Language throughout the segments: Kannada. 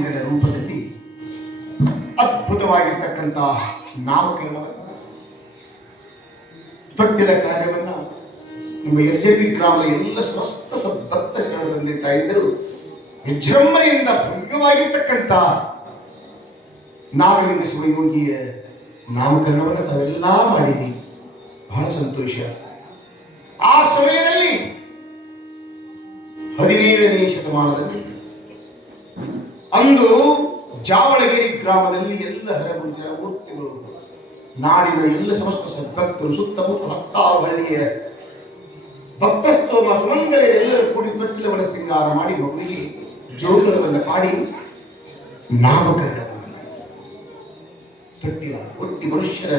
ರೂಪದಲ್ಲಿ ಅದ್ಭುತವಾಗಿರ್ತಕ್ಕಂತಹ ನಾಮಕರಣವನ್ನು ತೊಟ್ಟಿಲ ಕಾರ್ಯವನ್ನ ನಿಮ್ಮ ಎಜೆಪಿ ಗ್ರಾಮದ ಎಲ್ಲ ಸಮಸ್ತ ಭಕ್ತ ಶರಣರಂತೆ ತಾಯಿದ್ದರು ವಿಜೃಂಭಣೆಯಿಂದ ಭವ್ಯವಾಗಿರ್ತಕ್ಕಂಥ ನಾಗಲಿಂಗ ಶಿವಯೋಗಿಯ ನಾಮಕರಣವನ್ನು ತಾವೆಲ್ಲ ಮಾಡಿರಿ. ಬಹಳ ಸಂತೋಷ. ಆ ಸಮಯದಲ್ಲಿ 17ನೇ ಶತಮಾನದಲ್ಲಿ ಅಂದು ಜಾವಳಗಿರಿ ಗ್ರಾಮದಲ್ಲಿ ಎಲ್ಲ ಹರಗುಂಜರ ಮೂರ್ತಿಗಳು, ನಾಡಿನ ಎಲ್ಲ ಸಮಸ್ತ ಸದ್ಭಕ್ತರು, ಸುತ್ತಮುತ್ತ ಹತ್ತಾವಳಿಯ ಭಕ್ತಸ್ತೋಮ ಸುಮಂಗಳೆಲ್ಲರೂ ಕೂಡಿ ತೊಟ್ಟಿಲವನ್ನು ಸಿಂಗಾರ ಮಾಡಿ ಮಗುವಿಗೆ ಜೋಗುಳವನ್ನು ಪಾಡಿ ನಾಮಕರಣ ತೊಟ್ಟಿಲ ಹುಟ್ಟಿ ಮನುಷ್ಯರ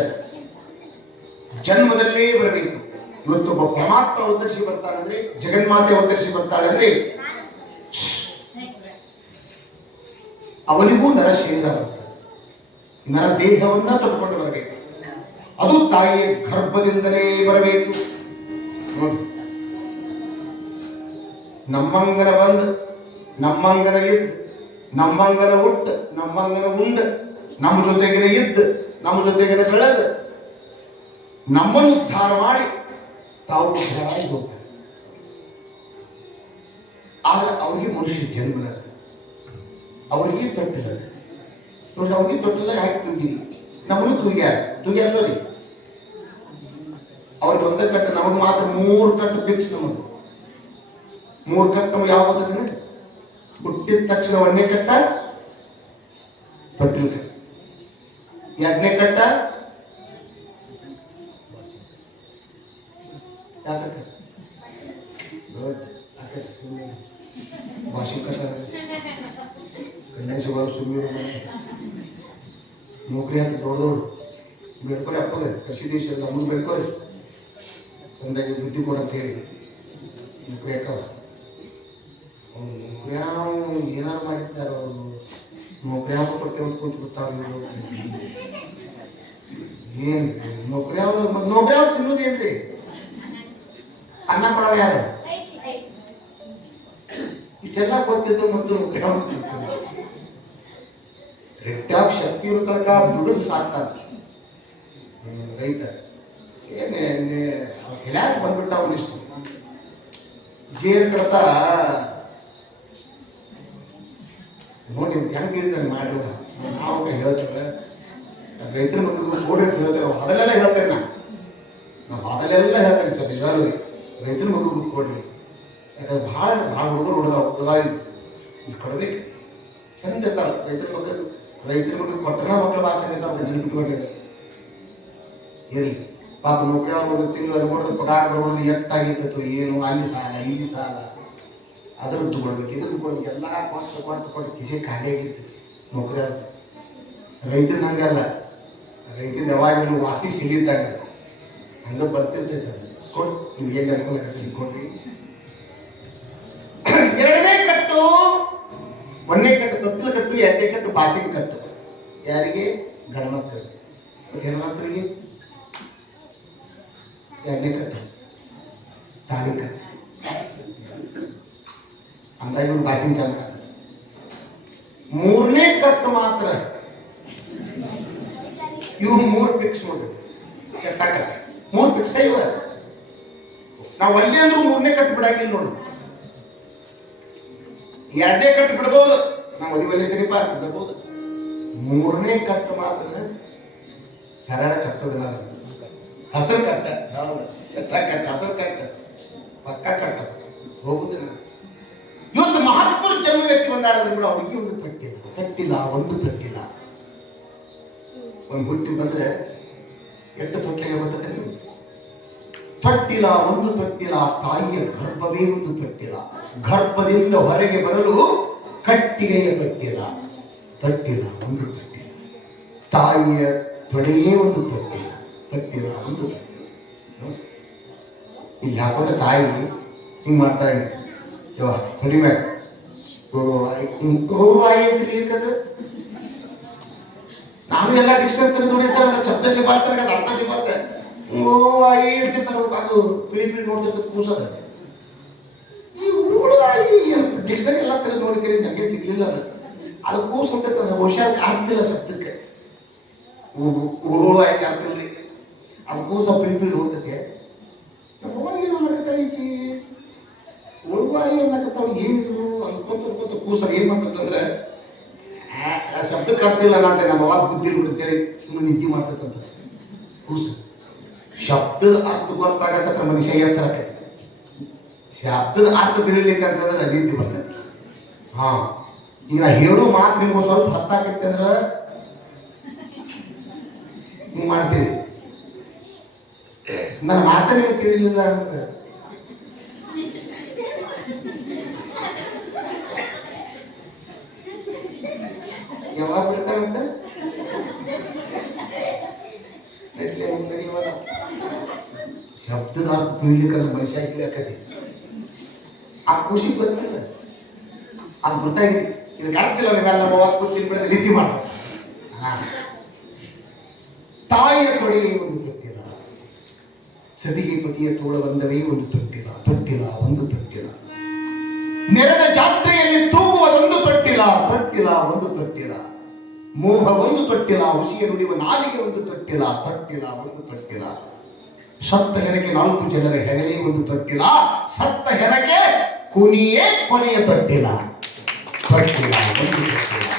ಜನ್ಮದಲ್ಲೇ ಬರಬೇಕು. ಇವತ್ತೊಬ್ಬ ಪರಮಾತ್ಮ ಅವತರಿಸಿ ಬರ್ತಾಳೆ ಅಂದ್ರೆ, ಜಗನ್ಮಾತೆ ಅವತರಿಸಿ ಬರ್ತಾಳೆ ಅಂದ್ರೆ ಅವನಿಗೂ ನರ ಶರೀರ ಬರ್ತದೆ, ನರ ದೇಹವನ್ನ ತೆಗೆದುಕೊಂಡು ಬರಬೇಕು. ಅದು ತಾಯಿಯ ಗರ್ಭದಿಂದಲೇ ಬರಬೇಕು. ನಮ್ಮಂಗನ ಬಂದು ನಮ್ಮಂಗನ ಇದ್ದು ನಮ್ಮಂಗನ ಹುಟ್ಟು ನಮ್ಮಂಗನ ಉಂಡು ನಮ್ಮ ಜೊತೆಗಿನ ಇದ್ದು ನಮ್ಮ ಜೊತೆಗಿನ ಬೆಳೆದು ನಮ್ಮನ್ನು ಉದ್ಧಾರ ಮಾಡಿ ತಾವು ಉದ್ಧಾರ ಹೋಗ್ತಾರೆ. ಆದ್ರೆ ಅವ್ರಿಗೆ ಮನುಷ್ಯ ಜನ್ಮನ, ಅವ್ರಿಗೆ ತೊಟ್ಟಿಲ್ಲ ನೋಡಿ, ಅವ್ರಿಗೆ ತೊಟ್ಟಿಲ್ಲ ಹಾಕಿ ತೂಗಿರಿ, ನಮ್ಮನ್ನು ತೂಗ್ಯಾರ ರೀ. ಅವ್ರಿಗೆ ಒಂದ ಕಟ್ಟು, ನಮಗೆ ಮಾತ್ರ 3 ಕಟ್ಟು ಫಿಕ್ಸ್. ನಮಗೆ 3 ಕಟ್ಟು ನಮ್ಗೆ ಯಾವ ಗೊತ್ತಂದ್ರೆ ಹುಟ್ಟಿದ ತಕ್ಷಣ 1ನೇ ಕಟ್ಟ ತೊಟ್ಟಿಲ ಕಟ್ಟ, 2ನೇ ಕಟ್ಟ ಭಾಷೆ ಕಟ್ಟ, ಗಣೇಶವರು ಸುಮ್ಮೀರು ನೌಕರಿ ಅಂತ ದೊಡ್ಡದೋಡು ಬೇಡ್ಕೊರಿ. ಅಪ್ಪಗೆ ಕೃಷಿ ದೇಶದಲ್ಲಿ ನಮಗೆ ಬೇಡ್ಕೊರಿ, ಚಂದಾಗಿ ಬುದ್ಧಿ ಕೊಡಂತ ಹೇಳಿ ನೌಕರಿ ಹಾಕವ. ಅವ್ರು ನೌಕರಿ ಏನಾರು ಮಾಡಿರ್ತಾರೆ, ಅವರು ನೌಕರಿ ಯಾವ ಕೊಡ್ತೇವೆ ಅಂತ ಕೂತು ಬಿಡ್ತಾರ. ಏನು ನೌಕರಿ ಯಾವ ತಿನ್ನೋದೇನ್ರಿ? ಅನ್ನ ಕೊಡವ ಯಾರು? ಇಷ್ಟೆಲ್ಲ ಗೊತ್ತಿದ್ದು ಮತ್ತು ನೌಕರಿ ಯಾವ ರೆಟ್ಟಾಗ ಶಕ್ತಿ ಇರೋ ತನಕ ದುಡಿದು ಸಾಕ್ತಾರೆ ರೈತ. ಏನೇ ಹೇಳ್ಯಾಕ ಬಂದ್ಬಿಟ್ಟ ಅವನಿಷ್ಟು ಜೇರ್ ಕಡ್ತಾ ನೋಡಿ ಹೆಂಗಿರ್ತಾನೆ ಮಾಡುವ. ನಾವು ಹೇಳ್ತೇವೆ ರೈತರ ಮಕ್ಕಳು ಕೊಡ್ರಿ ಅಂತ ಹೇಳ್ತೇವೆ, ಅದಲ್ಲೆಲ್ಲ ಹೇಳ್ತೇನೆ ನಾವು ಅದಲ್ಲೆಲ್ಲ ಹೇಳ್ತೇನೆ ಸರ್. ಎಲ್ಲರೂ ರೀ ರೈತರ ಮಕ್ಕಳು ಕೊಡ್ರಿ, ಯಾಕಂದ್ರೆ ಭಾಳ ಹುಡುಗರು ಇಲ್ಲಿ ಕೊಡ್ಬೇಕು. ಚಂದ ಇರ್ತಾವೆ ರೈತರ ಮಕ್ಕಳು ಕೊಟ್ಟನ ಮಕ್ಕಳು ಭಾಳ ಚಂದ ಇರ್ತಾವೆ. ನೆನಪಿಟ್ಕೊಂಡ್ರೆ ಇರಲಿ ಪಾಪ ನೌಕರಿ ಆಗ್ಬೋದು, ತಿಂಗಳು ನೋಡಿದ್ರೆ ಪಗಾರ ಬರ್ಬೋದು, ಎಟ್ಟಾಗಿತ್ತು ಏನು, ಅಲ್ಲಿ ಸಾಲ ಇಲ್ಲಿ ಸಾಲ, ಅದ್ರದ್ದು ಕೊಡ್ಬೇಕು ಇದ್ರದ್ದು ಕೊಡ್ಬೇಕು, ಎಲ್ಲ ಕೊಟ್ಟು ಕಿಸೆ ಖಾಲಿ ಆಗಿತ್ತು ನೌಕರಿ ಆಗುತ್ತೆ. ರೈತನ ಹಂಗಲ್ಲ, ರೈತನ ಯಾವಾಗಲೂ ವಾತಿ ಸಿಗಿದ್ದಾಗ ಹಂಗೆ ಬರ್ತಿರ್ತೈತೆ. ಅದು ಕೊಟ್ಟು ನಿಮ್ಗೆ ಏನು ಅನ್ಕೊಳಕತ್ತೀನಿ ಕೊಡ್ರಿ. 2ನೇ ಕಟ್ಟು 1ನೇ ಕಟ್ಟು ತೊಟ್ಟಿಲ ಕಟ್ಟು, 2ನೇ ಕಟ್ಟು ಭಾಷೆಗೆ ಕಟ್ಟು. ಯಾರಿಗೆ? ಗಣಮಕ್ಕಳಿಗೆ. ಹೆಣ್ಮಕ್ಳಿಗೆ 2ನೇ ಕಟ್ಟು ತಾಳಿ ಕಟ್ಟು. ಅಂತ ಇವ್ರು ಭಾಷೆ ಚಂದ. 3ನೇ ಕಟ್ಟು ಮಾತ್ರ ಇವು 3 ಫಿಕ್ಸ್ ನೋಡ್ರಿ. ಚಟ್ಟ ಕಟ್ಟ 3 ಫಿಕ್ಸ್ ಇವ. ನಾವು ಒಳ್ಳೆ ಅಂದ್ರೂ 3ನೇ ಕಟ್ಟು ಬಿಡಾಕಿಲ್ಲ ನೋಡಿ. 2ನೇ ಕಟ್ಟು ಬಿಡ್ಬೋದು, ನಾವು ಒಲಿ ಸರಿಪ ಬಿಡ್ಬೋದು. 3ನೇ ಕಟ್ಟು ಮಾತ್ರ ಸರಳ ಕಟ್ಟೋದಿಲ್ಲ. ಹಸರು ಕಟ್ಟ, ಹೌದು, ಚಟ್ಟ ಕಟ್ಟ, ಹಸರು ಕಟ್ಟ, ಪಕ್ಕ ಕಟ್ಟ ಹೋಗುದಿಲ್ಲ. ಇವತ್ತು ಮಹಾತ್ಮರು ಜನ್ಮ ವ್ಯಕ್ತಿ ಬಂದಾರಂದ್ರೆ ಕೂಡ ಅವ್ರಿಗೆ ಒಂದು ತಟ್ಟಿಲ್ಲ, ಒಂದು ತಟ್ಟಿಲ್ಲ. ಒಂದು ಹುಟ್ಟಿ ಬಂದ್ರೆ ಎಷ್ಟು ತೊಟ್ಟಿಗೆ ಬರ್ತದೆ ನೀವು? ತೊಟ್ಟಿಲ್ಲ, ಒಂದು ತೊಟ್ಟಿಲ್ಲ. ತಾಯಿಯ ಗರ್ಭವೇ ಒಂದು ತೊಟ್ಟಿಲ್ಲ. ಗರ್ಭದಿಂದ ಹೊರಗೆ ಬರಲು ಕಟ್ಟಿಗೆಯ ತೊಟ್ಟಿಲ್ಲ. ತೊಟ್ಟಿಲ್ಲ, ಒಂದು ತೊಟ್ಟಿಲ್ಲ. ತಾಯಿಯ ತೊಡೆಯೇ ಒಂದು ತೊಟ್ಟಿಲ್ಲ. ತೊಟ್ಟಿಲ್ಲ, ಒಂದು ತೊಟ್ಟಿಲ್ಲ. ಇಲ್ಲಿ ಹಾಕೊಂಡ ತಾಯಿ ಹಿಂಗೆ ಮಾಡ್ತಾ ಇದ್ದೆ, ಯವ್ವ ಹೊಡಿ ಮ್ಯಾಗ ನಾನು ಎಲ್ಲ ಡಿಕ್ಷನರಿ ತೆಗೆದು ನೋಡಿ ಸರ್. ಅದು ಶಬ್ದ ಶಿಬಾರ್ತಾರೆ, ಅದು ಅರ್ಥ ಶಿಬಾರ್ತೆ. ಆಯಿ ಇರ್ತಿರ್ತಾರೆ, ಅದು ಪಿಳಿ ನೋಡ್ತಿರ್ತದೆ ಕೂಸದ. ಈ ಹುಡುಗರು ಡಿಕ್ಷನರಿ ಎಲ್ಲ ತೆಗೆದು ನೋಡಿಕರಿ ನನಗೆ ಸಿಗ್ಲಿಲ್ಲ. ಅದು ಅದು ಕೂಸು ಅಂತ ಹುಷಾರಕ್ಕೆ ಆಗ್ತಿಲ್ಲ ಸತ್ತಕ್ಕೆ ಉರುಳು ಆಯ್ಕೆ ಆಗ್ತಿಲ್ಲ ರೀ. ಅದು ಕೂಸ ಪಿಳಿ ಹೋಗ್ತೈತೆ. ಏನು ಅನ್ನಕತ್ತೈತಿ ಉಳುವಾಯಿ ಅನ್ನಕತ್ತಾವ ಏನು ಅನ್ಕೋತ ಕೂಸ ಏನು ಮಾಡ್ತಂದ್ರೆ ಶಬ್ದಕ್ಕೆ ಆಗ್ತಿಲ್ಲ ನಾಂತೆ ನಮ್ಮ ಅವಾಗ ಬುದ್ಧಿಲ್ ಬಿಡ್ತೇವೆ ಸುಮ್ಮನೆ ನಿದ್ದೆ ಮಾಡ್ತಕ್ಕಂಥ ಕೂಸ ಶಬ್ದದ ಅರ್ಥ ಗೊತ್ತಾಗತ್ತ ಮನುಷ್ಯ ಎಚ್ಚರಕ್ಕೆ ಶಬ್ದದ ಅರ್ಥ ತಿಳಿಲಿಕ್ಕಂತಂದ್ರೆ ನಿದ್ದೆ ಬರ್ತೈತಿ. ಹಾ ಈಗ ನಾ ಹೇಳೋ ಮಾತು ನಿಮ್ಗೆ ಸ್ವಲ್ಪ ಹತ್ತಾಕೈತೆ ಅಂದ್ರೆ ಹಿಂಗೆ ಮಾಡ್ತೀವಿ. ನನ್ನ ಮಾತ ನಿಮ್ಗೆ ತಿಳಿಲಿಲ್ಲ ಅಂದ್ರೆ ಯಾವಾಗ ಬಿಡ್ತಾರಂತ ಶಬ್ದದ ಅರ್ಥ ತಿಳಿಲಿಕ್ಕೆ ಮನುಷ್ಯ ಇಲ್ಲಕತಿ ಆ ಖುಷಿ ಬರ್ತಿಲ್ಲ ಅದು ಗೊತ್ತಾಗಿದೆ. ಇದಕ್ಕೆ ಆಗ್ತಿಲ್ಲ ನಿಮ್ಮೆಲ್ಲ ನಮ್ಮ ಅವಾಗ ಕೂತಿನ ಬಿಡದೆ ನಿದ್ದೆ ಮಾಡ್ತಾರೆ. ತಾಯಿಯ ತೊಡೆಯೇ ಒಂದು ತೊಟ್ಟಿಲ್ಲ, ಸತಿಗೆ ಪತಿಯ ತೋಳ ಬಂದವೇ ಒಂದು ತೊಟ್ಟಿಲ್ಲ, ತೊಟ್ಟಿಲ್ಲ ಒಂದು ತೊಟ್ಟಿಲ್ಲ, ನೆರೆದ ಜಾತ್ರೆಯಲ್ಲಿ ತೂಗುವುದೊಂದು ತೊಟ್ಟಿಲ್ಲ, ತೊಟ್ಟಿಲ್ಲ ಒಂದು ತೊಟ್ಟಿಲ್ಲ, ಮೋಹ ಒಂದು ತೊಟ್ಟಿಲ್ಲ, ಹುಸಿಯ ನುಡಿಯುವ ನಾಲಿಗೆ ಒಂದು ತೊಟ್ಟಿಲ್ಲ, ತೊಟ್ಟಿಲ್ಲ ಒಂದು ತೊಟ್ಟಿಲ್ಲ, ಸತ್ತ ಹೆರಗೆ 4 ಜನರ ಹೆಗಲೇ ಒಂದು ತೊಟ್ಟಿಲ್ಲ, ಸತ್ತ ಹೆರಗೆ ಕುನಿಯೇ ಕೊನೆಯ ತೊಟ್ಟಿಲ್ಲ, ತೊಟ್ಟಿಲ್ಲ ಒಂದು ತೊಟ್ಟಿಲ್ಲ.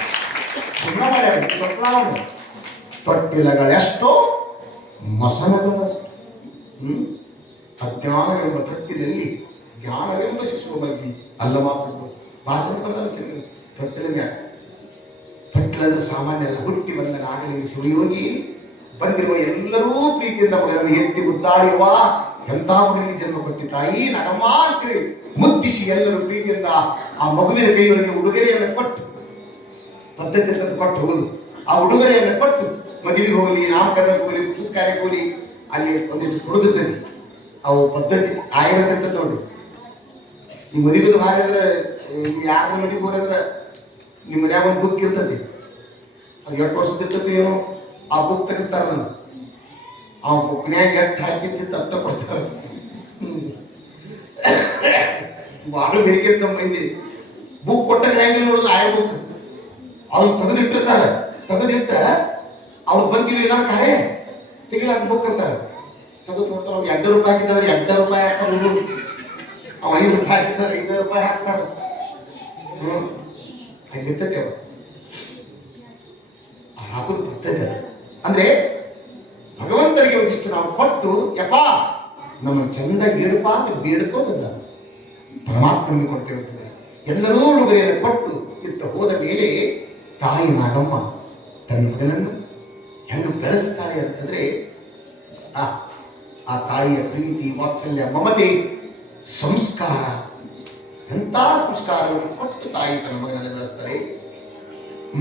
ತೊಟ್ಟಿಲಗಳೆಷ್ಟೋ ಮಸನಗಳಷ್ಟು. ಅಜ್ಞಾನವೆಂಬ ತೊಟ್ಟಿಲಲ್ಲಿ ಜ್ಞಾನವೆಂಬ ಶಿಶುವ ಮಲಗಿಸಿ ಅಲ್ಲ ಮಾತ್ರ ವಾಚನ ಪದ ತೊಟ್ಟಿಲ ತೊಟ್ಟಿಲಂದ್ರೆ ಸಾಮಾನ್ಯ ಅಲ್ಲ. ಹುಟ್ಟಿ ಬಂದ ನಾಗಲಿಂಗ ಶಿವಯೋಗಿ ಬಂದಿರುವ ಎಲ್ಲರೂ ಪ್ರೀತಿಯಿಂದ ಮಗನನ್ನು ಎತ್ತಿ ಮುದ್ದಾಡುವ ಎಂಥ ಮಗನಿಗೆ ಜನ್ಮ ಕೊಟ್ಟಿ ತಾಯಿ ನಗಮ್ಮ ಅಂತೇಳಿ ಮುದ್ದಿಸಿ ಎಲ್ಲರೂ ಪ್ರೀತಿಯಿಂದ ಆ ಮಗುವಿನ ಕೈಯೊಳಗೆ ಉಡುಗೊರೆಯನ್ನು ಕೊಟ್ಟು ಪದ್ಧತಿ ಕೊಟ್ಟು ಹೋಗುದು. ಆ ಉಡುಗೊರೆಯನ್ನು ಕೊಟ್ಟು ಮದುವೆಗೆ ಹೋಗಲಿ, ನಾಮಕರಣಕ್ಕೆ ಹೋಗಲಿ, ಪುಸ್ತಕಾಲಕ್ಕೆ ಹೋಗಲಿ, ಅಲ್ಲಿ ಒಂದಿಷ್ಟು ಕೊಡುದಿರ್ತದೆ. ಅವು ಪದ್ಧತಿ ಆಗಿರ್ತದೆ ನೋಡ್ರಿ. ಈ ಮದುವೆದು ಹಾಗಾದ್ರೆ ನೀವು ಯಾರ ಮದುವೆಗೆ ಹೋಗಿದ್ರೆ ನಿಮ್ಮ ಮನ್ಯಾಗ ಒಂದು ಬುಕ್ ಇರ್ತದೆ. ಅದು 8 ವರ್ಷದ ಇರ್ತದೆ ಏನೋ ಆ ಬುಕ್ ತೆಗಿಸ್ತಾರ. ನಾನು ಆ ಬುಕ್ನ್ಯಾಗ ಎಷ್ಟು ಹಾಕಿದ್ದು ತಟ್ಟ ಕೊಡ್ತಾರೆ. ಭಾಳ ಬೇರೆ ನಮ್ಮ ಮಂದಿ ಬುಕ್ ಕೊಟ್ಟಾಗ ಹೆಂಗೆ ನೋಡೋದು ಆಯ ಬುಕ್ ಅವ್ನು ತೆಗೆದಿಟ್ಟಿರ್ತಾರೆ. ತೆಗೆದಿಟ್ಟ ಅವ್ರು ಬಂದಿಲ್ಲ ಏನಾರು ಕಾರ್ಯ ತೆಗಿಲ್ಲ ಅಂತ ಬುಕ್ ಅಂತಾರೆ. ತೆಗೆದು ನೋಡ್ತಾರೆ. ಅವ್ರು 2 ರೂಪಾಯಿ ಹಾಕಿದ್ದಾರೆ, 2 ರೂಪಾಯಿ ಹಾಕ್ತಾರೆ. ಅವ್ 5 ರೂಪಾಯಿ ಹಾಕಿದ್ದಾರೆ, 5 ರೂಪಾಯಿ ಹಾಕ್ತಾರೆ. ಹಂಗಿರ್ತೈತೆ ಅವ್ರು ಹಾಕೋದು ಬರ್ತದೆ. ಅಂದ್ರೆ ಭಗವಂತನಿಗೆ ಒಂದಿಷ್ಟು ನಾವು ಕೊಟ್ಟು ಯಪ್ಪ ನಮ್ಮ ಚಂದ ಬೇಡಪ್ಪ ಅಂತ ಬೇಡ್ಕೋತದ ಪರಮಾತ್ಮನಿಗೆ ಕೊಡ್ತಿರ್ತದೆ. ಎಲ್ಲರೂ ಉಡುಗೊರೆಯನ್ನು ಕೊಟ್ಟು ಇತ್ತ ಹೋದ ಮೇಲೆ ತಾಯಿ ನಾಗಮ್ಮ ತನ್ನ ಮಗನನ್ನು ಹೆಂಗೆ ಬೆಳೆಸ್ತಾಳೆ ಅಂತಂದ್ರೆ ಆ ತಾಯಿಯ ಪ್ರೀತಿ, ವಾತ್ಸಲ್ಯ, ಮಮತೆ, ಸಂಸ್ಕಾರ, ಎಂಥ ಸಂಸ್ಕಾರವನ್ನು ಕೊಟ್ಟು ತಾಯಿ ತನ್ನ ಮಗನನ್ನು ಬೆಳೆಸ್ತಾರೆ.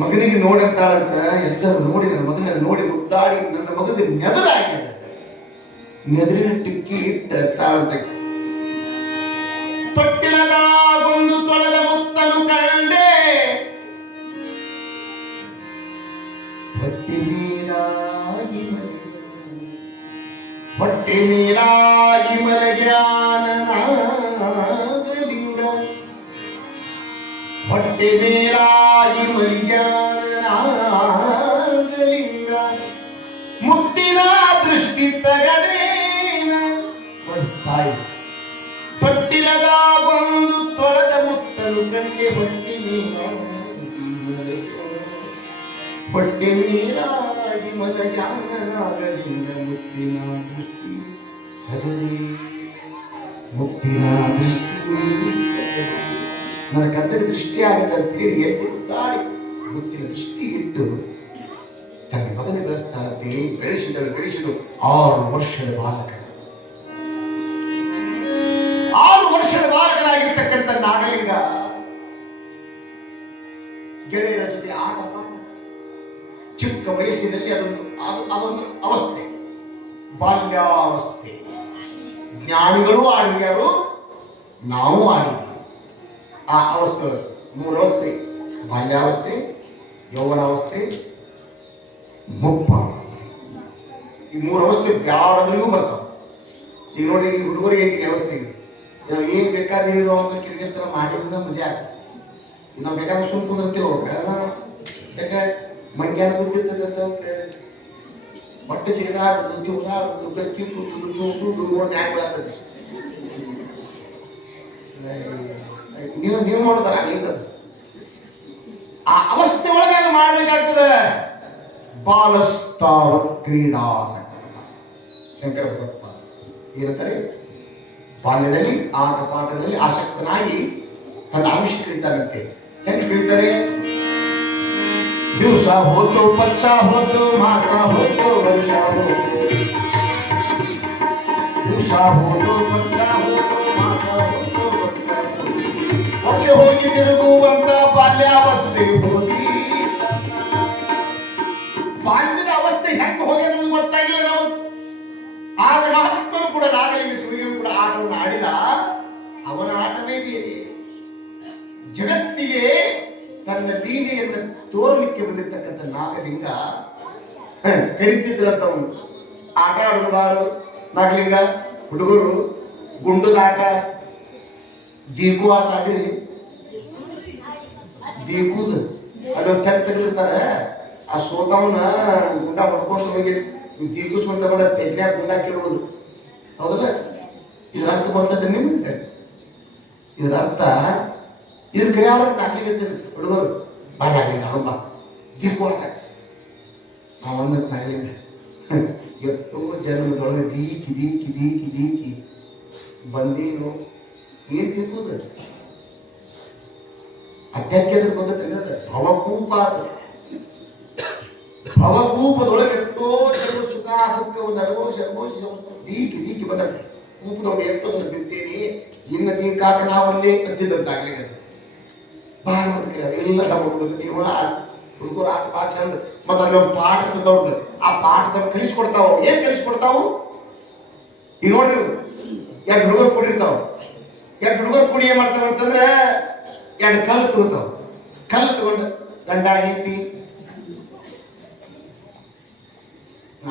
ಮಗನಿಗೆ ನೋಡಂತಾಳಂತ ಎಲ್ಲರೂ ನೋಡಿ ನನ್ನ ಮಗನನ್ನು ನೋಡಿ ಮುದ್ದಾಡಿ ನನ್ನ ಮಗನಿಗೆ ನೆದರಾಗಿದೆ. ನೆದರಿನ ಟಿಕ್ಕಿ ಇಟ್ಟಾಳಂತ. ತೊಟ್ಟಿಲದಾಗೊಂದು ತೊಳೆದ ಮುತ್ತನು ಕಂಡೆ, ಹೊಟ್ಟೆ ಮೀರಾಗಿ ಮಲಗ್ಯಾನನಾಗಲಿಂಗ, ಹೊಟ್ಟೆ ಮೇಲಾಗಿ ಮಲಗ್ಯಾನನಾಗಲಿಂಗ, ಮುತ್ತಿನ ದೃಷ್ಟಿ ತಗದೇನ. ತಾಯಿ ತೊಟ್ಟಿಲದಾಗೊಂದು ತೊಳೆದ ಮುತ್ತನು ಕಂಡೆ, ಹೊಟ್ಟೆ ಮೇಲಾಗಿ ಮಲಗ್ಯಾನನಾಗಲಿಂಗ, ಮುತ್ತಿನ ದೃಷ್ಟಿ ತಗದೇ, ಮುತ್ತಿನ ದೃಷ್ಟಿ ನನ್ನ ಕರ್ತಗೆ ದೃಷ್ಟಿ ಆಗುತ್ತೆ ಅಂತೇಳಿ ಎದ್ದು ತಾಯಿ ಮುತ್ತಿನ ದೃಷ್ಟಿ ಇಟ್ಟು ತನ್ನ ಮಗನ ಬೆಳೆಸ್ತಾರಂತೆ. ಬೆಳೆಸಿದಳು 6 ವರ್ಷದ ಬಾಲಕ. 6 ವರ್ಷದ ಬಾಲಕನಾಗಿರ್ತಕ್ಕಂಥ ನಾಗಲಿಂಗ ಗೆಳೆಯರ ಜೊತೆ ಆಟ ಮಾಡ ಚಿಕ್ಕ ವಯಸ್ಸಿನಲ್ಲಿ ಅದೊಂದು ಅವಸ್ಥೆ, ಬಾಲ್ಯಾವಸ್ಥೆ. ಜ್ಞಾನಿಗಳು ಆಡಿದ್ಯಾರು, ನಾವು ಆಡಿದ್ವಿ. ಆ ಅವಸ್ಥೆ 3 ಅವಸ್ಥೆ: ಬಾಲ್ಯಾವಸ್ಥೆ, ಯೌವನಾವಸ್ಥೆ, ಮುಪ್ಪಾವಸ್ಥೆ. ಈ 3 ಅವಸ್ಥೆ ಯಾವ್ದಾದ್ರಿಗೂ ಬರ್ತಾವ. ಈಗ ನೋಡಿ, ಈ ಹುಡುಗರಿಗೆ ಐತಿ ಅವಸ್ಥೆ ಇದೆ. ನಾವು ಏನು ಬೇಕಾದ್ರೆ ಕಿರಿಗಿರ್ತಾರ ಮಾಡಿದ್ರೆ ಮಜಾ ಆಗ್ತದೆ. ನಾವು ಬೇಕಾದ್ರೆ ಸುಮ್ ಕುಂದಿರ್ತೀವಿ. ಮಂಗ್ಯಾನ ಗೊತ್ತಿರ್ತದೆ ಅಂತ ಹೊಟ್ಟೆ ಚಿಗದಾಡುದು ತಿರುಗಾಡುದು ಬೆಕ್ಕಿ ಕುಟ್ಟುದು ಚೂಟುದು ನೋಡಿ ನ್ಯಾಯಗಳಾಗ್ತದೆ. ನೀವು ನೋಡಿದ್ರ ಆಗೈತದ ಆ ಅವಸ್ಥೆ ಒಳಗೆ ಮಾಡ್ಬೇಕಾಗ್ತದೆ. ಬಾಲಸ್ತಾವ ಕ್ರೀಡಾಸಕ್ತ ಶಂಕರ ಭಗವತ್ಪಾದ ಏನಂತಾರೆ, ಬಾಲ್ಯದಲ್ಲಿ ಆಟ ಪಾಠದಲ್ಲಿ ಆಸಕ್ತನಾಗಿ ತನ್ನ ಆಯುಷ್ಯ ಕಳೀತಾನಂತೆ. ಹೆಂಗೆ ಕಳೀತಾರೆ? ದಿವಸ ಹೋತು, ಪಕ್ಷ ಹೋತು, ಮಾಸ ಹೋತು, ವರ್ಷ ಹೋತು. ದಿವಸ ಹೋತು, ಪಕ್ಷ ಹೋತು, ಮಾಸ ಹೋತು, ವರ್ಷ ಹೋಗಿ ತಿರುಗುವಂತ ಬಾಲ್ಯಾವಸ್ಥೆ ಹೋಗಿ. ಬಾಲ್ಯದ ಅವಸ್ಥೆ ಹೆಂಗೆ ಹೋಗಿ ನಮ್ಗೆ ಗೊತ್ತಾಗಿಲ್ಲ ನಾವು. ಆದ್ರೆ ಮಹಾತ್ಮನು ಕೂಡ ನಾಗಲಿಂಗ ಶಿವನಿಗೂ ಕೂಡ ಆಟವನ್ನು ಆಡಿದ. ಅವನ ಆಟವೇ ಬೇರೆ. ಜಗತ್ತಿಗೆ ತನ್ನ ಲೀಲೆಯನ್ನು ತೋರ್ಲಿಕ್ಕೆ ಬಂದಿರ್ತಕ್ಕಂಥ ನಾಗಲಿಂಗ ಕರಿತಿದ್ರಂತ ಅವನು. ಆಟ ಆಡಬಾರು ನಾಗಲಿಂಗ ಹುಡುಗರು ಗುಂಡದ ಆಟ, ದೀಕು ಆಟ ಆಡಿರಿ. ದೀಕುದು ಅಲ್ಲೊಂದು ತೆಗ್ ತೆಗೆದಿರ್ತಾರೆ. ಆ ಸೋತವನ್ನ ಗುಂಡ ಹೊಡ್ಕೊಂಡು ಹೋಗಿ ದೀಕುಸ್ಕೊಂತ ಬಂದ ತೆಗ್ನ್ಯಾಗ ಗುಂಡ ಕೇಳುವುದು. ಹೌದಲ್ಲ? ಇದ್ರ ಅರ್ಥ ಬರ್ತದೆ ನಿಮ್ಗೆ. ಇದರ ಅರ್ಥ ಇದ್ರ ಕೈಯಾರ ನಾಗಲಿಂಗ ಹುಡುಗರು ಬಾ ನಾಗಲಿಂಗ ಹಬ್ಬ ದೀಕು ಆಟ ಅವಂದ ನಾಗಲಿಂಗ ಎಷ್ಟೋ ಜನ್ಮದೊಳಗೆ ದೀಕಿ ದೀಕಿ ದೀಕಿ ದೀಕಿ ಬಂದೀನು. ಏನ್ ದೀಕುದು? ಅತ್ಯಾಖ್ಯಾದ್ರ ಬಂದ ಭವಕೂಪ. ಭವಕೂಪದೊಳಗೆ ಎಷ್ಟೋ ಜನ್ಮ ಸುಖ ದುಃಖವನ್ನು ಅನುಭವಿಸಿ ದೀಕಿ ದೀಕಿ ಬಂದ ಕೂಪದೊಳಗೆ ಎಷ್ಟೋ ಜನ ಬಿದ್ದೇನೆ. ಇನ್ನು ದೀಕಾಕ ನಾವಲ್ಲಿ ಅಂತಿದ್ದಂತಾಗ್ಲಿಕ್ಕೆ ಭಾಳ ಮಾಡ್ತೀರ ಎಲ್ಲ ಡಬ್ಬ ನೀವು ಹುಡುಗರು ಆಟ ಭಾಳ ಚಂದ. ಮತ್ತೆ ಅಲ್ಲಿ ಒಂದು ಪಾಠ ಇರ್ತದವ್ರದ್ದು. ಆ ಪಾಠದವ್ರು ಕಲಿಸ್ಕೊಡ್ತಾವ. ಏನ್ ಕಲಿಸ್ಕೊಡ್ತಾವು? ಈಗ ನೋಡ್ರಿ, ಎರಡು ಹುಡುಗರು ಕುಡಿರ್ತಾವ. ಎರಡು ಹುಡುಗರು ಕುಡಿ ಏನ್ ಮಾಡ್ತಾವ ಅಂತಂದ್ರೆ ಎರಡು ಕಲ್ಲು ತಗೋತಾವ. ಕಲ್ಲು ತಗೊಂಡು ಗಂಡ ಹೆಂಡತಿ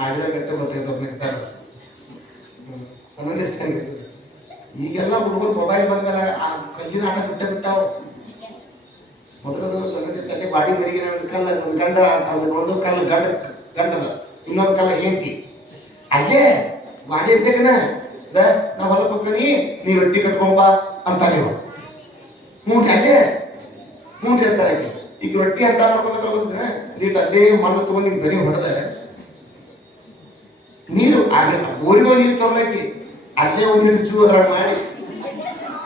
ಆಡಿದ ಗಟ್ಟ ಗೊತ್ತಾಯ್ತಾರ. ಈಗೆಲ್ಲ ಹುಡುಗರು ಮೊಬೈಲ್ ಬಂದಾಗ ಆ ಕಲ್ಲಿನ ಆಟ ಬಿಟ್ಟಾವ. ಮೊದಲದು ಸಂಗತಿ ಬಾಡಿ ಮರಿಗೆ ಕಲ್ಲ ಒಂದು ಗಂಡ, ಅದು ಒಂದು ಕಲ್ಲು ಗಂಡದ, ಇನ್ನೊಂದು ಕಲ್ಲ ಹೆಂಡತಿ. ಅಲ್ಲೇ ಬಾಡಿ ಇರ್ತೇಕನ ನಾ ಹೊಲಕ್ಕೆ ಹೋಗ್ತೀನಿ, ನೀ ರೊಟ್ಟಿ ಕಟ್ಕೊಂಬ ಅಂತಾನೆ. ಹ್ಞೂನ್ರಿ ಅಲ್ಲೇ ಹ್ಞೂನ್ರಿ ಅಂತಾರೆ. ಈಗ ರೊಟ್ಟಿ ಅಂತ ಮಾಡ್ಕೊತಂದ್ರೆ ನೀಟ್ ಅಲ್ಲೇ ಮಣ್ಣು ತಗೊಂಡು ನಿಮ್ಗೆ ಬೆಳಿ ಹೊಡೆದ ನೀರು ಬೋರಿಗೋ ನೀರು ತೊಗೊಳಕ್ಕೆ ಅಲ್ಲೇ ಒಂದು ಇಟ್ಟು ಚೂ ಅದ್ರಾಗ ಮಾಡಿ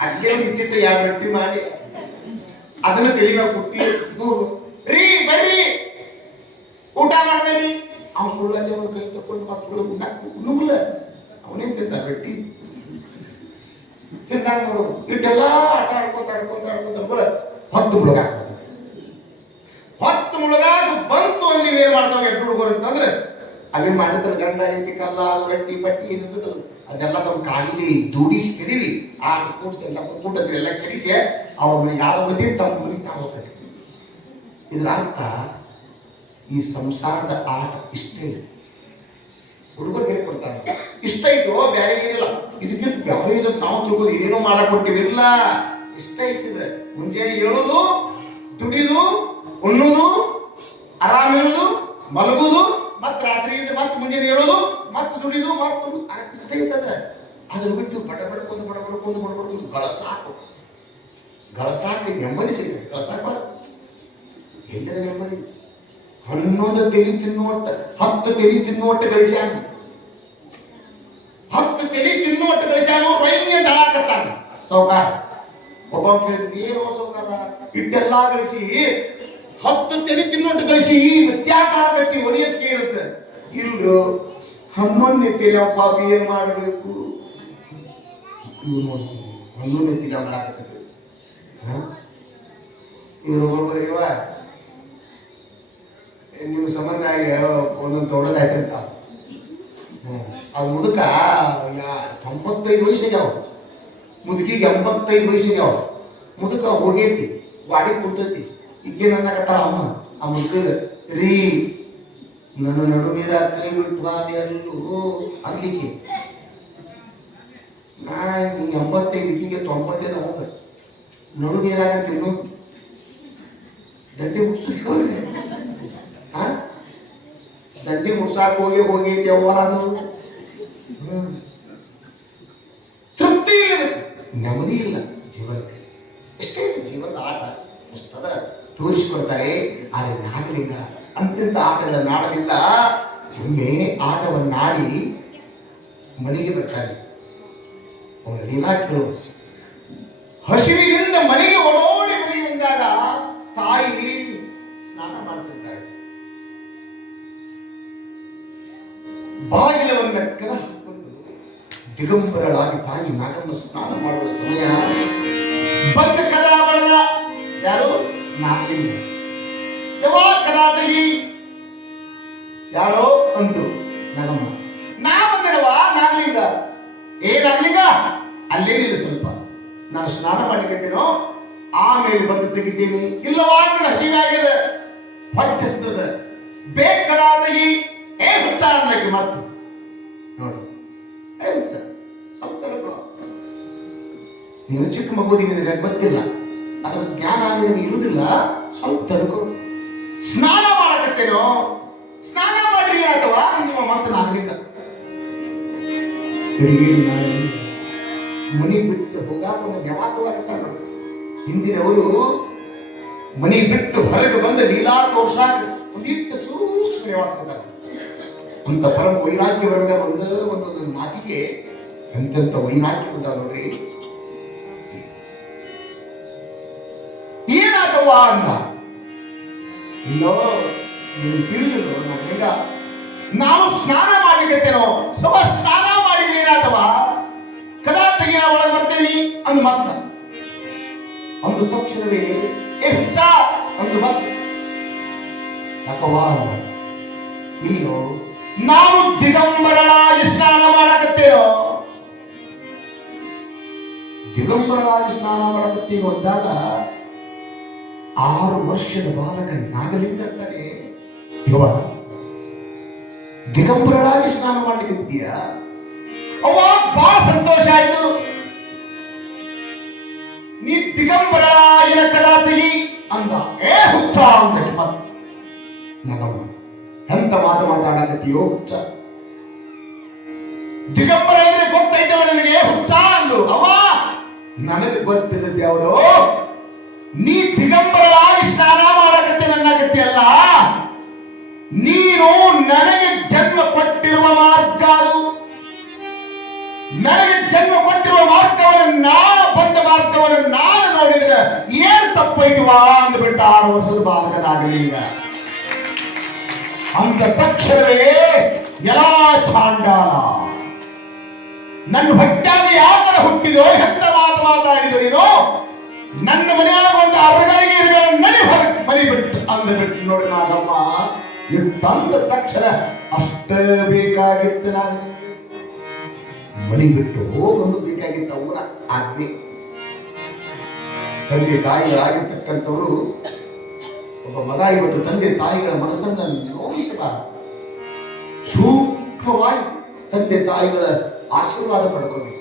ಅಲ್ಲೇ ಒಂದು ಇಟ್ಟಿಟ್ಟು ಎರಡು ರೊಟ್ಟಿ ಮಾಡಿ ಅದನ್ನ ತೆಲಿ ಮ್ಯಾಗ ಕುಟ್ಟಿ ರೀ ಬರ್ರಿ ಊಟ ಮಾಡ್ಬೇರಿ. ಅವ್ನು ಸುಳ್ಳಲ್ಲಿ ಅವ್ನ ಕೈ ತಕೊಂಡು ಮತ್ತೆ ಸುಳ್ಳು ನುಗ್ಗಲ್ಲ. ಅವನೇನ್ ತಿಂತ ರೊಟ್ಟಿ ತಿಂದಾಗ ನೋಡೋದು. ಇಟ್ಟೆಲ್ಲ ಆಟ ಆಡ್ಕೊಂತ ಹೊತ್ತು ಮುಳುಗ ಹೊತ್ತು ಮುಳುಗಾಗ ಬಂತು ಅಂದ್ರೆ ನೀವೇನ್ ಮಾಡ್ತಾವ ಎರಡು ಹುಡುಗರು ಅಂತಂದ್ರೆ ಅಲ್ಲಿ ಮಾಡಿದ್ರೆ ಗಂಡ ಹೆಂಡತಿ ಕಲ್ಲ ರೊಟ್ಟಿ ಪಟ್ಟಿ ಏನಿರ್ತದಲ್ಲ ಅದೆಲ್ಲ ತಮ್ಮ ಕಾಲಿಲಿ ದುಡಿಸಿ ಕೆಡಿವಿ. ಆ ಕೂಟದ್ರಿ ಎಲ್ಲ ಕೆಡಿಸಿ ಅವ್ರ ಮನೆಗೆ ಯಾವ ಬಂದಿ ತಮ್ಮ ಮನೆಗೆ ತಾವು ಹೋಗ್ತದೆ. ಇದರ ಅರ್ಥ ಈ ಸಂಸಾರದ ಆಟ ಇಷ್ಟೇ ಇದೆ. ಹುಡುಗರು ಹೇಳ್ಕೊಡ್ತಾರೆ ಇಷ್ಟ ಇತ್ತು, ಬೇರೆ ಏನಿಲ್ಲ. ಇದಕ್ಕಿಂತ ಬೇರೆ ಇದು ನಾವು ತಿಳ್ಬೋದು ಏನೇನೋ ಮಾಡಕ್ ಕೊಟ್ಟಿವಿಲ್ಲ. ಇಷ್ಟ ಇತ್ತಿದೆ. ಮುಂಜಾನೆ ಹೇಳೋದು, ದುಡಿದು, ಉಣ್ಣುದು, ಆರಾಮಿರುವುದು, ಮಲಗುದು, ಮತ್ತೆ ರಾತ್ರಿ ಇದ್ರೆ ಮತ್ತೆ ಮುಂಜಾನೆ ಹೇಳೋದು, ಮತ್ತೆ ದುಡಿದು, ಮತ್ತೆ ಇಷ್ಟ ಇರ್ತದೆ. ಅದ್ರ ಬಿಟ್ಟು ಬಡಬಡ್ಕೊಂಡು ಗಳಸಾಕು ನೆಮ್ಮದಿ ಸಿಗುತ್ತೆ. ಗಳಸಾಕ ಎಲ್ಲದ ನೆಮ್ಮದಿ? 11 ತೆಲಿ ತಿನ್ನುವಟ್ಟ 10 ತೆಲಿ ತಿನ್ನುವಟ್ಟ ಗಳಿಸ್ಯಾನ. 10 ತೆಲಿ ತಿನ್ನುವಟ್ಟ ಗಳಿಸ್ಯಾನ. ರೈನ್ಯ ದಾಳಕತ್ತಾನ ಸೌಕಾರ. ಒಬ್ಬ ಕೇಳಿದ್ವಿ ಏನೋ ಸೌಕಾರ ಇಟ್ಟೆಲ್ಲ ಗಳಿಸಿ 10 ತೆಲಿ ತಿನ್ನುವಟ್ಟ ಗಳಿಸಿ ವ್ಯತ್ಯಾಕಾಗತ್ತಿ ಒಲಿಯಕ್ಕೆ ಇರುತ್ತೆ. ಇಲ್ರು 11 ತೆಲಿ ಅವ್ ಪಾಪಿ ಏನ್ ಮಾಡಬೇಕು? 11 ತೆಲಿ ಅವ್ ಮಾಡಾಕತ್ತೈತಿ. ಇವ್ರು ಒಬ್ಬರಿಗೆವ ನಿಮ್ಮ ಸಂಬಂಧ ಆಗಿ ಒಂದೊಂದು ದೊಡ್ಡದು ಹಾಕಿರ್ತಾವ. ಅದು ಮುದುಕ 95 ವಯಸ್ಸಿಗ್ಯಾವ, ಮುದುಕಿಗೆ 85 ವಯಸ್ಸಿಗ್ಯಾವ. ಮುದುಕ ಹೋಗೈತಿ, ವಾಡಿ ಕುಂತೈತಿ. ಈಗೇನು ಅನ್ನಕತ್ತಾಳ ಅಮ್ಮ ಆ ಮುದುಕಗೆ, ರೀ ನನ್ನ ನಡು ನೀರ ಕೈ ಬಿಟ್ಟು ಬಾದೆ ಅಲ್ಲೂ ಅನ್ಲಿಕ್ಕೆ. ನಾ 85 ಈಗಿಗೆ 95 ಹೋಗ ನಡು ನೀರಾಗತ್ತೇನು ದಂಡಿ ಮುಗಿಸ್ತೀವಿ. ಚಂಡಿ ಮುಡ್ಸಾಕ್ ಹೋಗಿ ಅವ್ವ ಅದು ತೃಪ್ತಿ ಇಲ್ಲ, ನೆಮ್ಮದಿ ಇಲ್ಲ ಜೀವನಕ್ಕೆ. ಎಷ್ಟೇ ಜೀವನದ ಆಟ ಪುಸ್ತಕ ತೋರಿಸಿಕೊಡ್ತಾರೆ, ಆದರೆ ನಾಗಲಿಂಗ ಅಂತಿಂತ ಆಟಗಳನ್ನು ಆಡಲಿಲ್ಲ. ಒಮ್ಮೆ ಆಟವನ್ನಾಡಿ ಮನೆಗೆ ಬರ್ತಾನೆ. ಅವನು ಲೀಲಾ ಕೇಳು, ಹಸಿವಿನಿಂದ ಮನೆಗೆ ಓಡೋಡಿ ಮನೆಗೆ ಬಂದಾಗ ತಾಯಿ ಸ್ನಾನ ಮಾಡ್ತಿರ್ತಾರೆ. ಬಾಗಿಲವನ್ನ ಕದ ಹಾಕೊಂಡು ದಿಗಂಬರಳಾಗಿ ತಾಯಿ ನಾಗಮ್ಮ ಸ್ನಾನ ಮಾಡುವ ಸಮಯ ಬಂದ ಕದ ಬಡದ ಯಾರು ನಾಗಲಿಂಗ. ಯಾವಾಗ ಕದಾ ತೆಗಿ ಯಾರೋ ಅಂದು ನಾಗಮ್ಮ, ನಾ ಬಂದಿರವಾ ನಾಗಲಿಂಗ. ಏ ನಾಗಲಿಂಗ ಅಲ್ಲೇ ನಿಲ್ಲ ಸ್ವಲ್ಪ, ನಾನು ಸ್ನಾನ ಮಾಡ್ಲಿಕ್ಕೇನೋ ಆಮೇಲೆ ಬಂದು ತೆಗಿತೀನಿ. ಇಲ್ಲವಾಗ್ಲೂ ಹಸಿವೆ ಆಗಿದೆ, ಹೊಟ್ಟಿಸ್ತದ, ಬೇಕಲ್ಲ ತೆಗಿ. ಏ ಹುಚ್ಚ ಅನ್ಲಿಕ್ಕೆ ಮಾಡ್ತೀನಿ ನೋಡು. ಏ ಹುಚ್ಚ ಸ್ವಲ್ಪ ತಡ್ಕೊ, ನೀನು ಚಿಕ್ಕ ಮಗುದಿ, ನಿನಗೆ ಗೊತ್ತಿಲ್ಲ, ಅದ್ರ ಜ್ಞಾನ ನಿನಗೆ ಇರುವುದಿಲ್ಲ, ಸ್ವಲ್ಪ ತಡ್ಕೊ. ಸ್ನಾನ ಮಾಡಕತ್ತೇನೋ, ಸ್ನಾನ ಮಾಡ್ರಿ ಅಥವಾ ನಿಮ್ಮ ಮಾತು ನಾಗಲಿಂಗ. ಮನಿ ಬಿಟ್ಟು ಹೋಗಾಕ ಜಮಾತವಾಗುತ್ತಾನ. ಹಿಂದಿನವರು ಮನಿ ಬಿಟ್ಟು ಹೊರಗೆ ಬಂದ ಲೀಲಾ ತೋರ್ಸಾಕ ಒಂದಿಟ್ಟು ಸೂಕ್ಷ್ಮವಾಗ್ತಾರೆ. ಅಂತ ಪರಮ ವೈರಾಗ್ಯವರ್ಗ ಒಂದೊಂದು ಮಾತಿಗೆ ಎಂತೆಂತ ವೈರಾಗ್ಯ ಬಂದ ನೋಡ್ರಿ. ಏನಾಗವಾ ಅಂದ, ಇಲ್ಲೋ ನೀವು ತಿಳಿದ್ರು ನಾಗಲಿಂಗ, ನಾವು ಸ್ನಾನ ಮಾಡ್ಲಿಕ್ಕೇನೋ, ಸ್ನಾನ ಮಾಡಿದ್ರೆ ಏನಾತವಾ, ಕದಾ ತೆಗಿಯ ಒಳಗೆ ಬರ್ತೇನೆ ಅಂದು ಮತ್ತ ಅಂದು ತಕ್ಷಣವೇ ಏ ಹುಚ್ಚ ಅಂದು ಮತ್ತ ಯಾಕವಾ ಇಲ್ಲೋ ನಾವು ದಿಗಂಬರಳಾಗಿ ಸ್ನಾನ ಮಾಡಕತ್ತೇನೋ. ದಿಗಂಬರಳಾಗಿ ಸ್ನಾನ ಮಾಡಕತ್ತೇನೋ ಅಂದಾಗ 6 ವರ್ಷದ ಬಾಲಕ ನಾಗಲಿಂಗ ಅಂತಾನೆ, ಇವ ದಿಗಂಬರಳಾಗಿ ಸ್ನಾನ ಮಾಡ್ಲಿಕ್ಕಿದ್ದೀಯ? ಅವ ಬಹಳ ಸಂತೋಷ ಆಯ್ತು. ನೀ ದಿಗಂಬರಾಯನ ಕದಾ ತೆಗಿ ಅಂದ. ಏ ಹುಚ್ಚ ಅಂತ ನಗಮ್ಮ, ಎಂತ ಮಾತಾಡಕತ್ತೀಯೋ ಹುಚ್ಚ, ದಿಗಂಬರ ಅಂದ್ರೆ ಗೊತ್ತೈತವ ನನಗೆ ಹುಚ್ಚ ಅಂದು. ಅವ ನನಗೆ ಗೊತ್ತಿಲ್ಲದೆ ಅವರು ನೀ ದಿಗಂಬರಾಗಿ ಸ್ನಾನ ಮಾಡಕತ್ತೆ ನನ್ನಕತ್ತೆ ಅಲ್ಲ, ನೀನು ನನಗೆ ಜನ್ಮ ಕೊಟ್ಟಿರುವ ಮಾರ್ಗ ಅದು. ನನಗೆ ಜನ್ಮ ಕೊಟ್ಟಿರುವ ಮಾರ್ಗವನ್ನು ನಾನು ಬಂದ ಮಾರ್ಗವನ್ನು ನಾನು ನೋಡಿದ್ರೆ ಏನ್ ತಪ್ಪೈತವಾ ಅಂದ್ಬಿಟ್ಟ 6 ವರ್ಷದ ಬಾಲಕನಾಗಲಿಂಗ. ಅಂತ ತಕ್ಷಣವೇ ಎಲ್ಲ ಚಾಂಡಾಲ, ನನ್ನ ಹೊಟ್ಟಾಗಿ ಯಾಕೆ ಹುಟ್ಟಿದೋ, ಎಂತ ಮಾತಾಡಿದೋ ನೀನು, ನನ್ನ ಮನೆಯಾಗ ಒಂದು ಅರಗಳಿಗೆ ನಡಿ ಹೊರಗೆ ಮನೆ ಬಿಟ್ಟು ಅಂದ್ಬಿಟ್ಟು ನೋಡಿ ನಾಗಮ್ಮ. ತಂದ ತಕ್ಷಣ ಅಷ್ಟೇ ಬೇಕಾಗಿತ್ತು, ನಾನು ಮನೆ ಬಿಟ್ಟು ಹೋಗೋದು ಬೇಕಾಗಿತ್ತು. ಅವನ ಆಜ್ಞೆ. ತಂದೆ ತಾಯಿಗಳಾಗಿರ್ತಕ್ಕಂಥವರು, ಒಬ್ಬ ಮಗ ಇವತ್ತು ತಂದೆ ತಾಯಿಗಳ ಮನಸ್ಸನ್ನು ನೋಯಿಸಬಾರದು. ಸೂಕ್ಷ್ಮವಾಗಿ ತಂದೆ ತಾಯಿಗಳ ಆಶೀರ್ವಾದ ಪಡ್ಕೋಬೇಕು.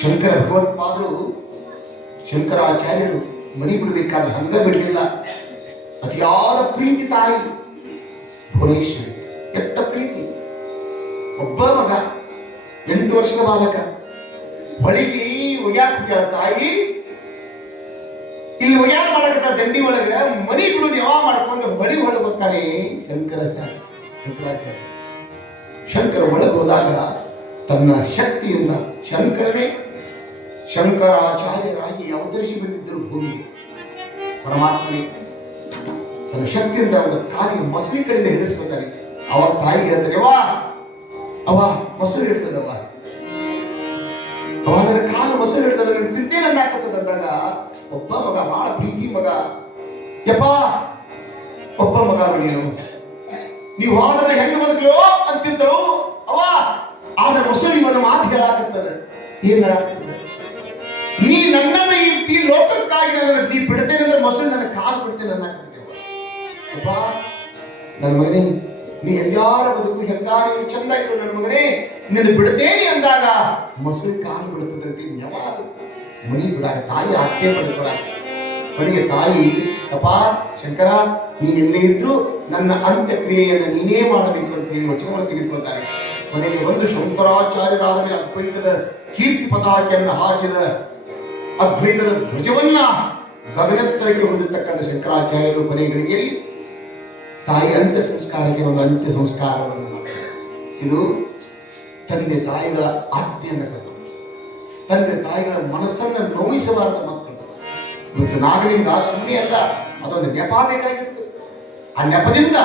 ಶಂಕರ ಭಗವತ್ಪಾದರು, ಶಂಕರಾಚಾರ್ಯರು ಮನೆ ಬಿಡಬೇಕಾದ್ರೆ ಹಂಗ ಬಿಡಲಿಲ್ಲ. ಅತಿಯಾದ ಪ್ರೀತಿ ತಾಯಿ ಭುವನೇಶ್ವರಿ, ಕೆಟ್ಟ ಪ್ರೀತಿ. ಒಬ್ಬ ಮಗ 8 ವರ್ಷದ ಬಾಲಕ, ಹೊಳಿಗೆ ಒಯ್ಯಾಕ ಹೋಗ್ಯಾಳ ತಾಯಿ. ಇಲ್ಲಿ ಒಯ್ಯಾಕ ಮಾಡಕತ್ತ ದಂಡಿ ಒಳಗ ಮನಿ ಬಿಡು ಯಾವ ಮಾಡ್ಕೊಂಡು ಹೊಳಿ ಒಳಗೆ ಹೋಗ್ತಾನೆ ಶಂಕರಾಚಾರ್ಯ. ಶಂಕರ ಒಳಗೆ ಹೋದಾಗ ತನ್ನ ಶಕ್ತಿಯಿಂದ ಶಂಕರನೇ ಶಂಕರಾಚಾರ್ಯರಾಗಿ ಅವತರಿಸಿ ಬಂದಿದ್ದರು ಭೂಮಿಗೆ. ಪರಮಾತ್ಮನೇ ತನ್ನ ಶಕ್ತಿಯಿಂದ ಒಂದು ಕಾಲಿಗೆ ಮೊಸಳಿ ಕಡೆಯಿಂದ ಹಿಡಿಸ್ಕೊತಾನೆ. ಅವ ತಾಯಿ ಹೇಳ್ತಾನೆ, ಅವ ಮೊಸರು ಹಿಡ್ತದವ, ಅವ ನನ್ನ ಕಾಲು ಮೊಸರು ಹಿಡ್ತದ, ನನ್ನ ತಿಂತೇನೆ ಹಾಕತ್ತದ ಅಂದಾಗ ಒಬ್ಬ ಮಗ, ಬಹಳ ಪ್ರೀತಿ ಮಗ, ಯಪ್ಪ ಒಬ್ಬ ಮಗ ನೀವು ಆದ್ರೆ ಹೆಂಗ ಬದುಕಲೋ ಅಂತಿದ್ದಳು ಅವ. ಆದ್ರೆ ಮೊಸರು ಇವನ ಮಾತು ಹೇಳಾಕತ್ತದ. ಏನ್ ಹೇಳಾಕತ್ತದ? ನೀ ನನ್ನನ್ನು ಈ ಲೋಕಕ್ಕಾಗಿ ನೀ ಬಿಡ್ತೇನೆ ಅಂದ್ರೆ ಮೊಸರು ನನ್ನ ಕಾಲು ಬಿಡ್ತೇನೆ ಅನ್ನಕತ್ತೇವ. ಅಪ್ಪ ನನ್ನ ಮಗನೇ, ನೀ ಎಲ್ಲಾರ ಬದುಕು ಹೆಂಗಾರ ಚಂದಾಗಿರು ನನ್ನ ಮಗನೇ, ನಿನ್ನ ಬಿಡ್ತೇನೆ ಅಂದಾಗ ಮೊಸರು ಕಾಲು ಬಿಡ್ತದಂತೆ. ಯಾವಾಗ ಮನಿ ಬಿಡಾಕ ತಾಯಿ ಅಕ್ಕೆ ಪಡ್ಕೊಳ. ಕೊನೆಗೆ ತಾಯಿ ಅಪ್ಪ ಶಂಕರ, ನೀ ಎಲ್ಲೇ ಇದ್ರು ನನ್ನ ಅಂತ್ಯಕ್ರಿಯೆಯನ್ನು ನೀನೇ ಮಾಡಬೇಕು ಅಂತ ಹೇಳಿ ವಚನವನ್ನು ತೆಗೆದುಕೊಳ್ತಾರೆ. ಕೊನೆಗೆ ಒಂದು ಶಂಕರಾಚಾರ್ಯರಾದ ಮೇಲೆ ಅದ್ವೈತದ ಕೀರ್ತಿ ಪತಾಕೆಯನ್ನು ಹಾಸಿದ, ಅದ್ವೈತದ ಧ್ವಜವನ್ನ ಗಗನತ್ತರಕ್ಕೆ ಹೊಂದಿರತಕ್ಕಂಥ ಶಂಕರಾಚಾರ್ಯರು ಕೊನೆ ಗಳಿಗೆಯಲ್ಲಿ ತಾಯಿ ಅಂತ್ಯ ಸಂಸ್ಕಾರಕ್ಕೆ ಒಂದು ಅಂತ್ಯ ಸಂಸ್ಕಾರವನ್ನು ಮಾಡ್ತಾರೆ. ಇದು ತಂದೆ ತಾಯಿಗಳ ಆಜ್ಞೆಯನ್ನು ಕಟ್ಟು, ತಂದೆ ತಾಯಿಗಳ ಮನಸ್ಸನ್ನು ನೋಯಿಸಬಾರದು ಮಕ್ಕಳು. ಇವತ್ತು ನಾಗಲಿಂಗ ಸುಮ್ಮನೆ ಅಲ್ಲ, ಅದೊಂದು ನೆಪ ಬೇಕಾಗಿತ್ತು. ಆ ನೆಪದಿಂದ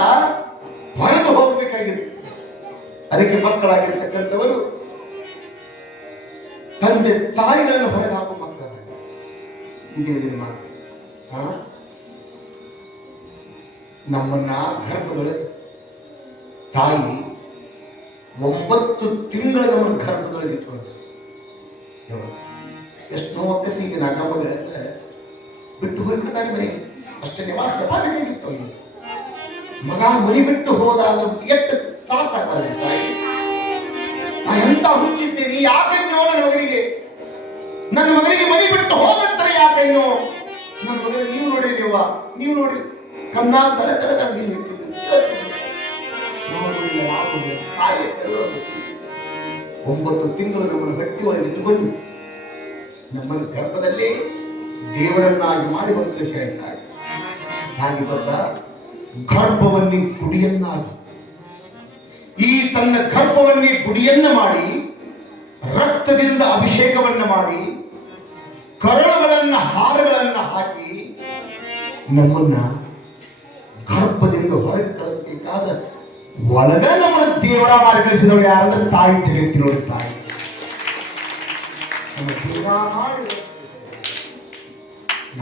ಹೊರಗೆ ಹೋಗಬೇಕಾಗಿತ್ತು. ಅದಕ್ಕೆ ಮಕ್ಕಳಾಗಿರ್ತಕ್ಕಂಥವರು ತಂದೆ ತಾಯಿಗಳನ್ನು ಹೊರಗೆ ಹಾಕುವ ಮಕ್ಕಳ ಈಗಿನ ದಿನ ಮಾಡ್ತಾರೆ. ನಮ್ಮನ್ನ ಗರ್ಭದೊಳಗೆ ತಾಯಿ 9 ತಿಂಗಳ ನಮ್ಮನ್ನು ಗರ್ಭದೊಳಗೆ ಇಟ್ಕೊಂಡು ಎಷ್ಟು ನೋವಾಗ್ತೈತಿ. ಈಗ ನಮಗೆ ಬಿಟ್ಟು ಹೋಗ್ಬಿಡ್ತಾನೆ ಮನೆ, ಅಷ್ಟೇ ಬೇಕಾಗಿತ್ತು. ಮಗ ಮನಿ ಬಿಟ್ಟು ಹೋದ ಎಷ್ಟು ತ್ರಾಸ ಆಗ್ತದೆ ತಾಯಿ. ನಾ ಎಂತ ಹುಚ್ಚಿದ್ದೀನಿ, ಯಾಕೆನ್ನೋ ನನ್ನ ಮಗನಿಗೆ ಮನಿ ಬಿಟ್ಟು ಹೋಗಂತಾರೆ, ಯಾಕೆನ್ನೋ ನನ್ನ ಮಗನಿಗೆ ನೀವು ನೋಡ್ರಿ, ನೀವು ನೋಡ್ರಿ ಕಣ್ಣಾ ತಲೆ ತಲೆ ತಾಯಿ 9 ತಿಂಗಳು ನಮ್ಮನ್ನು ಗಟ್ಟಿ ಒಳಗೆ ಇಟ್ಟುಕೊಂಡು ನಮ್ಮನ್ನು ಗರ್ಭದಲ್ಲಿ ದೇವರನ್ನಾಗಿ ಮಾಡಿ ಬಂದು ಸೇರ್ತಾಳೆ. ಹಾಗೆ ಗೊತ್ತಾ, ಗರ್ಭವನ್ನೇ ಗುಡಿಯನ್ನಾಗಿ, ಈ ತನ್ನ ಗರ್ಭವನ್ನೇ ಗುಡಿಯನ್ನ ಮಾಡಿ ರಕ್ತದಿಂದ ಅಭಿಷೇಕವನ್ನ ಮಾಡಿ ಕರಳುಗಳನ್ನ ಹಾರಗಳನ್ನ ಹಾಕಿ ನಮ್ಮನ್ನ ಗರ್ಭದಿಂದ ಹೊರಗೆ ಕಳಿಸಬೇಕಾದ್ರೆ ಒಳಗ ನಮ್ಮನ್ನ ದೇವರ ಮಾಡಿ ಕಳಿಸಿದವಳು ಯಾರಂದ್ರೆ ತಾಯಿ, ಜಗತ್ತಿನೊಳಗೆ ತಾಯಿ.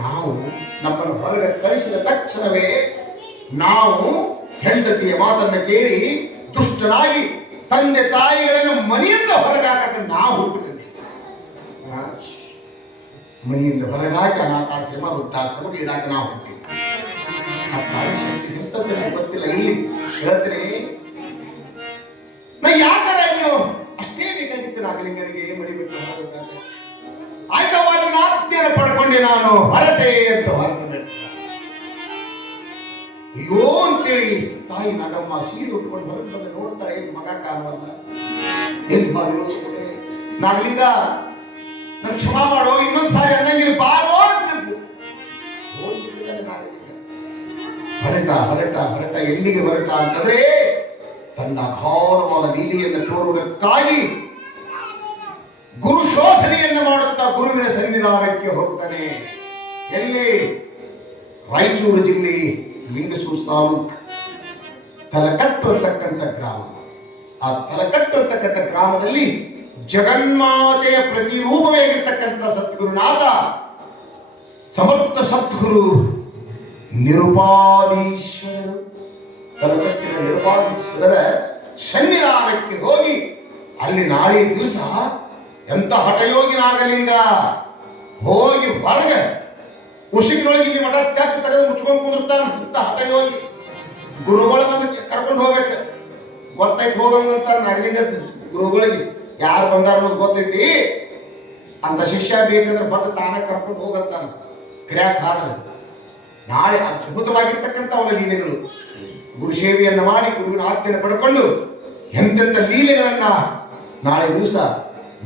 ನಾವು ನಮ್ಮನ್ನು ಹೊರಗೆ ಕಳಿಸಿದ ತಕ್ಷಣವೇ ನಾವು ಹೆಂಡತಿಯ ಮಾತನ್ನು ಕೇಳಿ ದುಷ್ಟನಾಗಿ ತಂದೆ ತಾಯಿಗಳನ್ನು ಮನೆಯಿಂದ ಹೊರಗಾಕ ನಾವು ಹುಟ್ಟಿದ್ದೇವೆ. ಮನೆಯಿಂದ ಹೊರಗಾಕ ಅನಾಥಾಶ್ರಮ, ವೃದ್ಧಾಶ್ರಮ ಇಡಾಕ ನಾವು ಹುಟ್ಟಿದ್ದೇವೆ. ಆ ತಾಯಿ ಶಕ್ತಿ ಎಂತದ್ದು ಗೊತ್ತಿಲ್ಲ. ಇಲ್ಲಿ ಹೇಳ್ತೀನಿ, ನಾ ಯಾಕಾರ ನೀವು ಅಷ್ಟೇ ಬೇಕಾಗಿತ್ತು ನಾಗಲಿಂಗನಿಗೆ ಮನೆ ಬಿಟ್ಟು ಹೋಗಬೇಕಾಗ. ಆಯ್ತವಾಗ ಆಜ್ಞೆಯನ್ನು ಪಡ್ಕೊಂಡೆ, ನಾನು ಹೊರಟೆ ಅಂತ ಹೊರಟೆ. ಅಯ್ಯೋ ಅಂತೇಳಿ ತಾಯಿ ನಾಗಮ್ಮ ಸೀರೆ ಉಟ್ಕೊಂಡು ಹೊರಗೆ ಬಂದು ನೋಡ್ತಾರೆ, ಮಗ ಕಾಣವಲ್ಲ. ಎಲ್ಲಿ ಬಾರೋ ನಾಗಲಿಂಗ, ನನ್ ಕ್ಷಮಾ ಮಾಡೋ, ಇನ್ನೊಂದ್ಸಾರಿ ಅನ್ನಂಗಿಲ್ಲ ಬಾರೋ ಅಂತ ಹೊರಟ. ಎಲ್ಲಿಗೆ ಹೊರಟ ಅಂತಂದ್ರೆ ತನ್ನ ಅಘೋರವಾದ ಲೀಲೆಯನ್ನು ತೋರುವುದಕ್ಕಾಗಿ ಗುರು ಶೋಧನೆಯನ್ನು ಮಾಡುತ್ತಾ ಗುರುವಿನ ಸನ್ನಿಧಾನಕ್ಕೆ ಹೋಗ್ತಾನೆ. ಎಲ್ಲಿ? ರಾಯಚೂರು ಜಿಲ್ಲೆ ಲಿಂಗಸೂರು ತಾಲೂಕ್ ತಲಕಟ್ಟು ಅಂತಕ್ಕಂಥ ಗ್ರಾಮ. ಆ ತಲಕಟ್ಟು ಅಂತಕ್ಕಂಥ ಗ್ರಾಮದಲ್ಲಿ ಜಗನ್ಮಾತೆಯ ಪ್ರತಿರೂಪವೇ ಆಗಿರ್ತಕ್ಕಂಥ ಸದ್ಗುರುನಾಥ ಸಮರ್ಥ ಸದ್ಗುರು ನಿರುಪಾದೀಶ್ವರರು, ತಲಕಟ್ಟಿನ ನಿರುಪಾದೀಶ್ವರರ ಸನ್ನಿಧಾನಕ್ಕೆ ಹೋಗಿ ಅಲ್ಲಿ ನಾಳೆ ದಿವಸ ಎಂತ ಹಠಯೋಗಿ ನಾಗಲಿಂಗ ಹೋಗಿ ಹೊರಗೆ ಉಸಿರಿನೊಳಗೆ ಇಲ್ಲಿ ಮಠ ಚರ್ಚ್ ತೆಗೆದು ಮುಚ್ಕೊಂಡು ಕುಂದಿರ್ತಾನೆ. ಅಂತ ಹಠಯೋಗಿ ಗುರುಗಳ ಬಂದು ಕರ್ಕೊಂಡು ಹೋಗ್ಬೇಕು. ಗೊತ್ತಾಯ್ತು ಹೋಗಂತ ನಾಗಲಿಂಗ ಗುರುಗಳಿಗೆ ಯಾರು ಬಂದಾರ ಅನ್ನೋದು ಗೊತ್ತೈತಿ. ಅಂತ ಶಿಷ್ಯ ಬೇಕಂದ್ರೆ ಬಟ್ ತಾನೇ ಕರ್ಕೊಂಡು ಹೋಗಂತಾನ. ಕ್ರ್ಯಾಕ್ ಆದ್ರೆ ನಾಳೆ ಅದ್ಭುತವಾಗಿರ್ತಕ್ಕಂಥ ಅವನ ಲೀಲೆಗಳು, ಗುರು ಸೇವೆಯನ್ನು ಮಾಡಿ ಗುರುವಿನ ಆಜ್ಞೆಯನ್ನು ಪಡ್ಕೊಂಡು ಎಂತೆಂಥ ಲೀಲೆಗಳನ್ನ ನಾಳೆ ದಿವಸ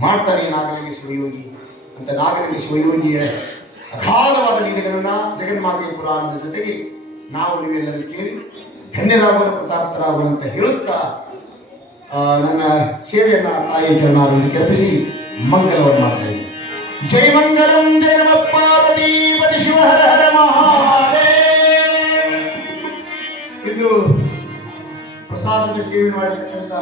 ಮಾಡ್ತಾನೆ ನಾಗಲಿಂಗ ಶಿವಯೋಗಿ. ಅಂತ ನಾಗಲಿಂಗ ಶಿವಯೋಗಿಯ ಅಗಾಧವಾದ ಲೀಲೆಗಳನ್ನ ಜಗನ್ಮಾತೆಯ ಪುರಾಣದ ಜೊತೆಗೆ ನಾವು ನೀವೆಲ್ಲರೂ ಕೇಳಿ ಧನ್ಯರಾಗುವ ಕೃತಾರ್ಥರಾಗುವಂತ ಹೇಳುತ್ತಾ ನನ್ನ ಸೇವೆಯನ್ನ ತಾಯಿ ಚರಣಾರವಿಂದಕ್ಕೆ ಅರ್ಪಿಸಿ ಮಂಗಲವನ್ನು ಮಾಡ್ತೇನೆ. ಜೈ ಮಂಗಲಂ ಜಯ ನಮಃ ಪಾರ್ವತೀಪತಿ ಶಿವ ಹರ ಹರ ಮಹಾದೇವ. ಇದು ಪ್ರಸಾದದ ಸೇವೆ ಮಾಡತಕ್ಕಂಥ